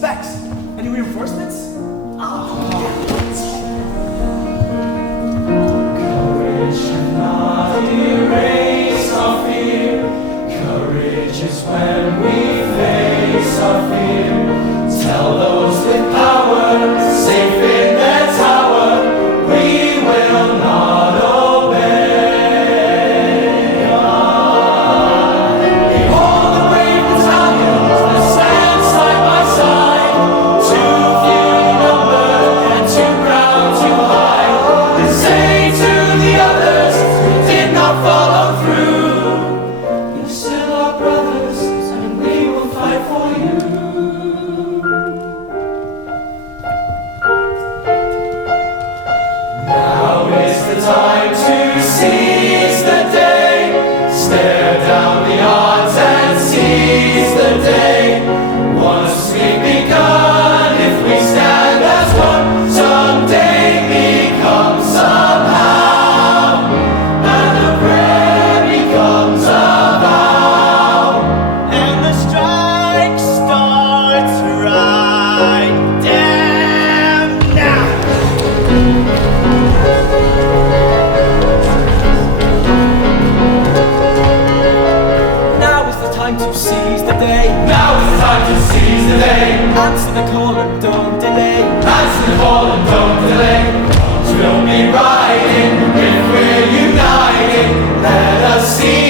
expect? Any reinforcements? Courage cannot erase our fear. Courage is when we face our fear. Tell those with power, safe in their tower, we will not obey. Behold the brave battalions that stand side by side, too few in number and too proud to hide. And say to the others who did not follow through, you're still our brothers, and we will fight for you. Now is the time to seize the day. Stare down the odds and seize the day. Once we've begun, if we stand as one, someday become somehow, and the prayer becomes a vow, and the strike starts right down now. Now is the time to seize the day. Now is the time to seize the day. Answer the call and don't delay. Answer the call and don't delay. We'll be riding if we're united. Let us see